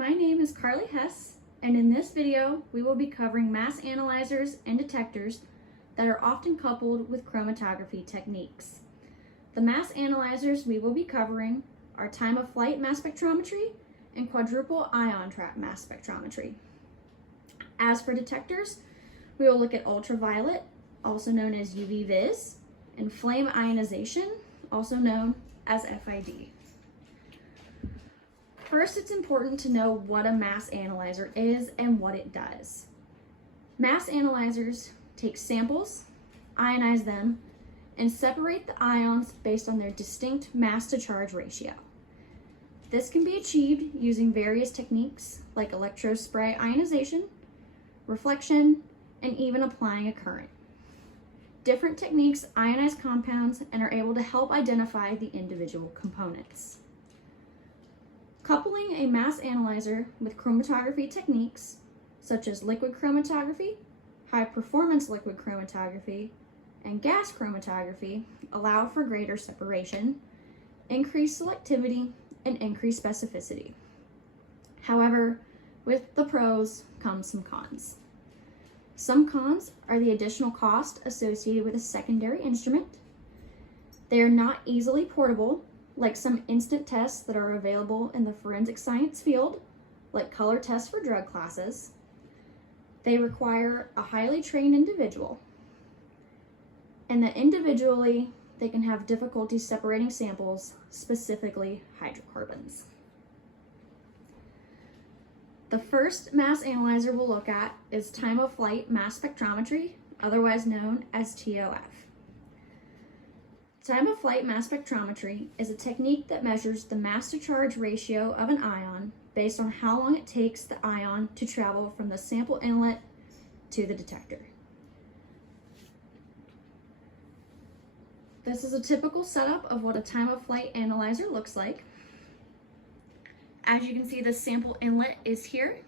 My name is Carly Hess, and in this video, we will be covering mass analyzers and detectors that are often coupled with chromatography techniques. The mass analyzers we will be covering are time-of-flight mass spectrometry and quadruple ion trap mass spectrometry. As for detectors, we will look at ultraviolet, also known as UV-Vis, and flame ionization, also known as FID. First, it's important to know what a mass analyzer is and what it does. Mass analyzers take samples, ionize them, and separate the ions based on their distinct mass-to-charge ratio. This can be achieved using various techniques like electrospray ionization, reflection, and even applying a current. Different techniques ionize compounds and are able to help identify the individual components. Coupling a mass analyzer with chromatography techniques, such as liquid chromatography, high-performance liquid chromatography, and gas chromatography, allow for greater separation, increased selectivity, and increased specificity. However, with the pros come some cons. Some cons are the additional cost associated with a secondary instrument. They are not easily portable, like some instant tests that are available in the forensic science field, like color tests for drug classes. They require a highly trained individual, and that individually they can have difficulty separating samples, specifically hydrocarbons. The first mass analyzer we'll look at is time-of-flight mass spectrometry, otherwise known as TOF. Time-of-flight mass spectrometry is a technique that measures the mass-to-charge ratio of an ion based on how long it takes the ion to travel from the sample inlet to the detector. This is a typical setup of what a time-of-flight analyzer looks like. As you can see, the sample inlet is here.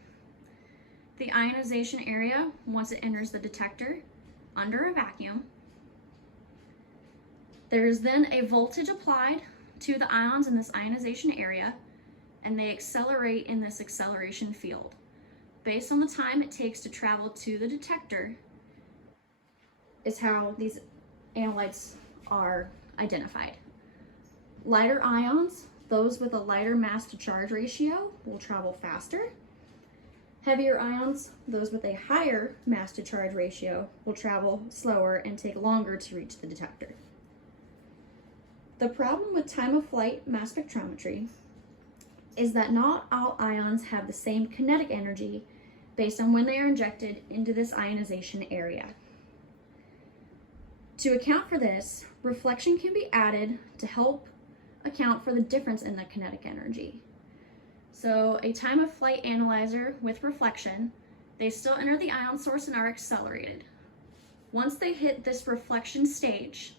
The ionization area, once it enters the detector, under a vacuum. There is then a voltage applied to the ions in this ionization area, and they accelerate in this acceleration field. Based on the time it takes to travel to the detector is how these analytes are identified. Lighter ions, those with a lighter mass to charge ratio, will travel faster. Heavier ions, those with a higher mass to charge ratio, will travel slower and take longer to reach the detector. The problem with time-of-flight mass spectrometry is that not all ions have the same kinetic energy based on when they are injected into this ionization area. To account for this, reflection can be added to help account for the difference in the kinetic energy. So a time-of-flight analyzer with reflection, they still enter the ion source and are accelerated. Once they hit this reflection stage,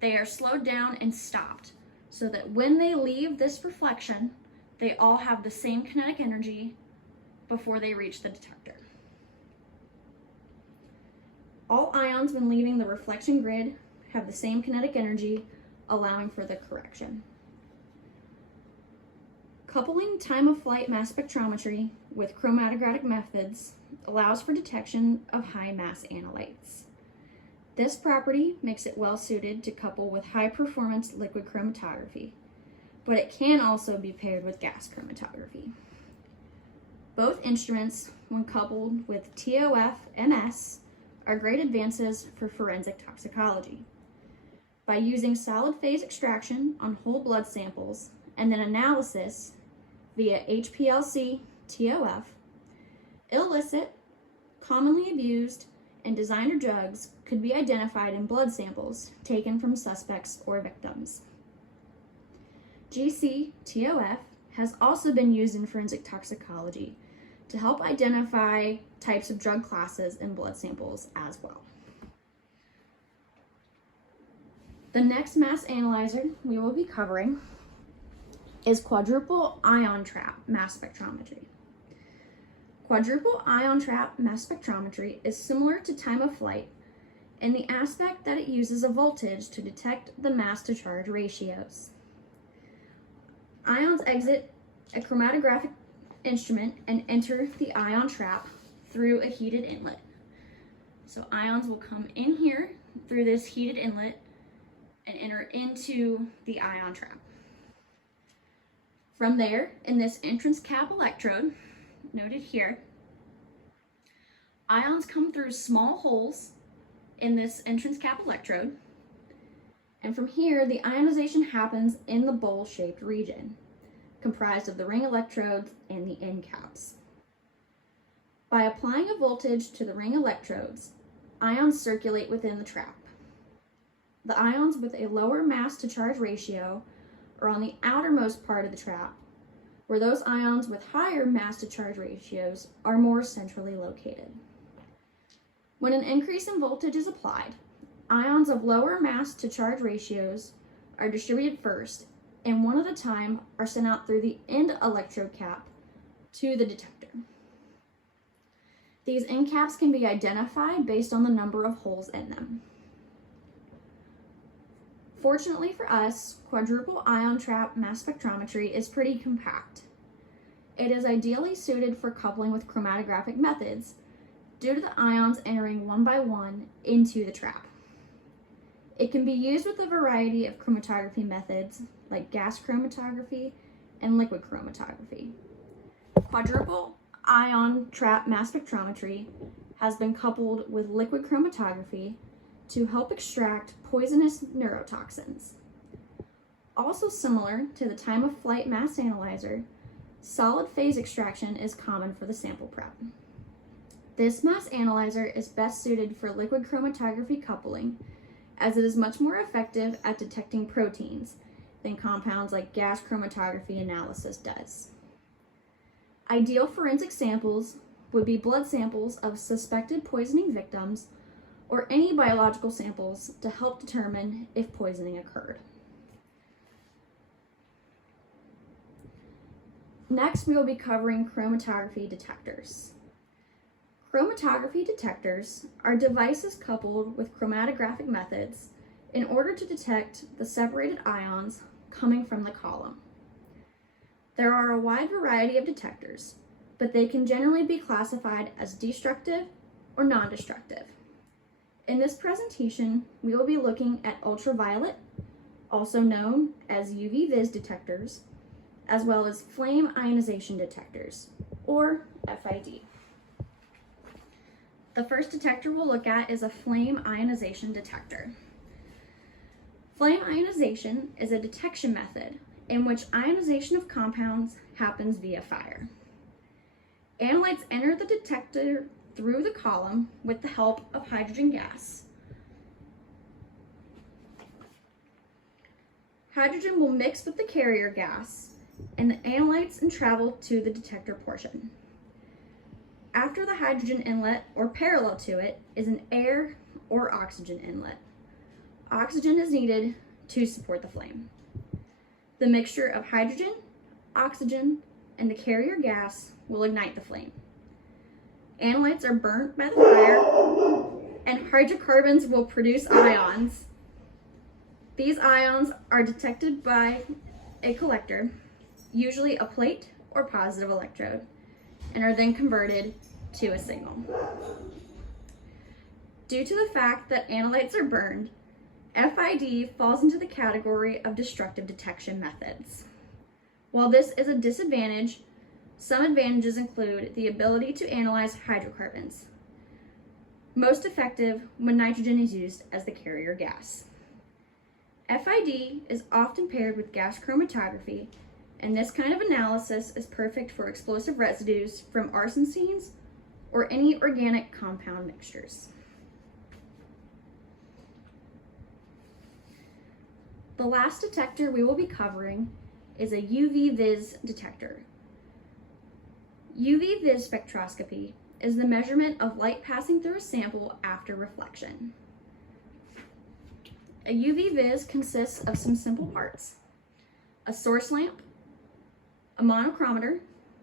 they are slowed down and stopped so that when they leave this reflection, they all have the same kinetic energy before they reach the detector. All ions when leaving the reflection grid have the same kinetic energy, allowing for the correction. Coupling time-of-flight mass spectrometry with chromatographic methods allows for detection of high mass analytes. This property makes it well suited to couple with high-performance liquid chromatography, but it can also be paired with gas chromatography. Both instruments, when coupled with TOF-MS, are great advances for forensic toxicology. By using solid phase extraction on whole blood samples and then analysis via HPLC TOF, illicit, commonly abused, and designer drugs could be identified in blood samples taken from suspects or victims. GC-TOF has also been used in forensic toxicology to help identify types of drug classes in blood samples as well. The next mass analyzer we will be covering is quadruple ion trap mass spectrometry. Quadruple ion trap mass spectrometry is similar to time-of-flight in the aspect that it uses a voltage to detect the mass-to-charge ratios. Ions exit a chromatographic instrument and enter the ion trap through a heated inlet. So ions will come in here through this heated inlet and enter into the ion trap. From there, in this entrance cap electrode, noted here, ions come through small holes in this entrance cap electrode, and from here, the ionization happens in the bowl-shaped region, comprised of the ring electrodes and the end caps. By applying a voltage to the ring electrodes, ions circulate within the trap. The ions with a lower mass to charge ratio are on the outermost part of the trap, where those ions with higher mass to charge ratios are more centrally located. When an increase in voltage is applied, ions of lower mass to charge ratios are distributed first and one at a time are sent out through the end electrode cap to the detector. These end caps can be identified based on the number of holes in them. Fortunately for us, quadruple ion trap mass spectrometry is pretty compact. It is ideally suited for coupling with chromatographic methods due to the ions entering one by one into the trap. It can be used with a variety of chromatography methods like gas chromatography and liquid chromatography. Quadruple ion trap mass spectrometry has been coupled with liquid chromatography to help extract poisonous neurotoxins. Also similar to the time of flight mass analyzer, solid phase extraction is common for the sample prep. This mass analyzer is best suited for liquid chromatography coupling, as it is much more effective at detecting proteins than compounds like gas chromatography analysis does. Ideal forensic samples would be blood samples of suspected poisoning victims or any biological samples to help determine if poisoning occurred. Next, we will be covering chromatography detectors. Chromatography detectors are devices coupled with chromatographic methods in order to detect the separated ions coming from the column. There are a wide variety of detectors, but they can generally be classified as destructive or non-destructive. In this presentation, we will be looking at ultraviolet, also known as UV-Vis detectors, as well as flame ionization detectors, or FID. The first detector we'll look at is a flame ionization detector. Flame ionization is a detection method in which ionization of compounds happens via fire. Analytes enter the detector through the column with the help of hydrogen gas. Hydrogen will mix with the carrier gas and the analytes and travel to the detector portion. After the hydrogen inlet, or parallel to it, is an air or oxygen inlet. Oxygen is needed to support the flame. The mixture of hydrogen, oxygen, and the carrier gas will ignite the flame. Analytes are burnt by the fire, and hydrocarbons will produce ions. These ions are detected by a collector, usually a plate or positive electrode, and are then converted to a signal. Due to the fact that analytes are burned, FID falls into the category of destructive detection methods. While this is a disadvantage, some advantages include the ability to analyze hydrocarbons, most effective when nitrogen is used as the carrier gas. FID is often paired with gas chromatography, and this kind of analysis is perfect for explosive residues from arson scenes or any organic compound mixtures. The last detector we will be covering is a UV-Vis detector. UV-Vis spectroscopy is the measurement of light passing through a sample after reflection. A UV-Vis consists of some simple parts: a source lamp, a monochromator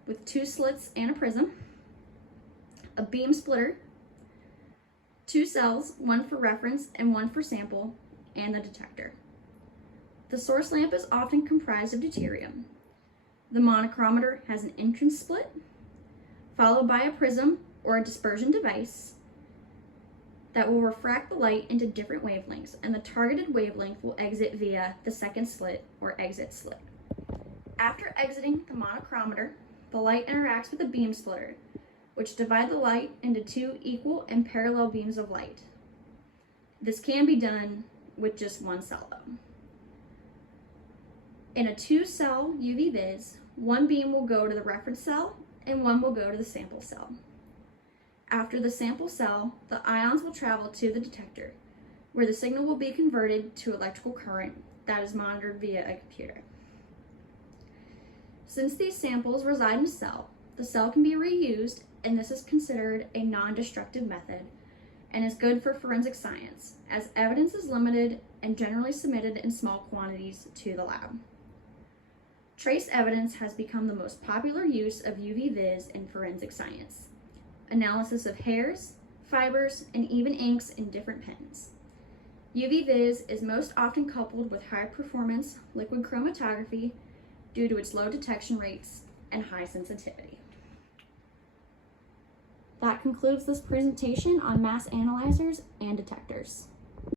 with 2 slits and a prism, a beam splitter, 2 cells, one for reference and one for sample, and the detector. The source lamp is often comprised of deuterium. The monochromator has an entrance split, followed by a prism or a dispersion device that will refract the light into different wavelengths, and the targeted wavelength will exit via the second slit or exit slit. After exiting the monochromator, the light interacts with the beam splitter, which divide the light into two equal and parallel beams of light. This can be done with just one cell though. In a 2-cell UV vis, one beam will go to the reference cell and one will go to the sample cell. After the sample cell, the ions will travel to the detector, where the signal will be converted to electrical current that is monitored via a computer. Since these samples reside in a cell, the cell can be reused, and this is considered a non-destructive method and is good for forensic science, as evidence is limited and generally submitted in small quantities to the lab. Trace evidence has become the most popular use of UV vis in forensic science. Analysis of hairs, fibers, and even inks in different pens. UV vis is most often coupled with high-performance liquid chromatography due to its low detection rates and high sensitivity. That concludes this presentation on mass analyzers and detectors.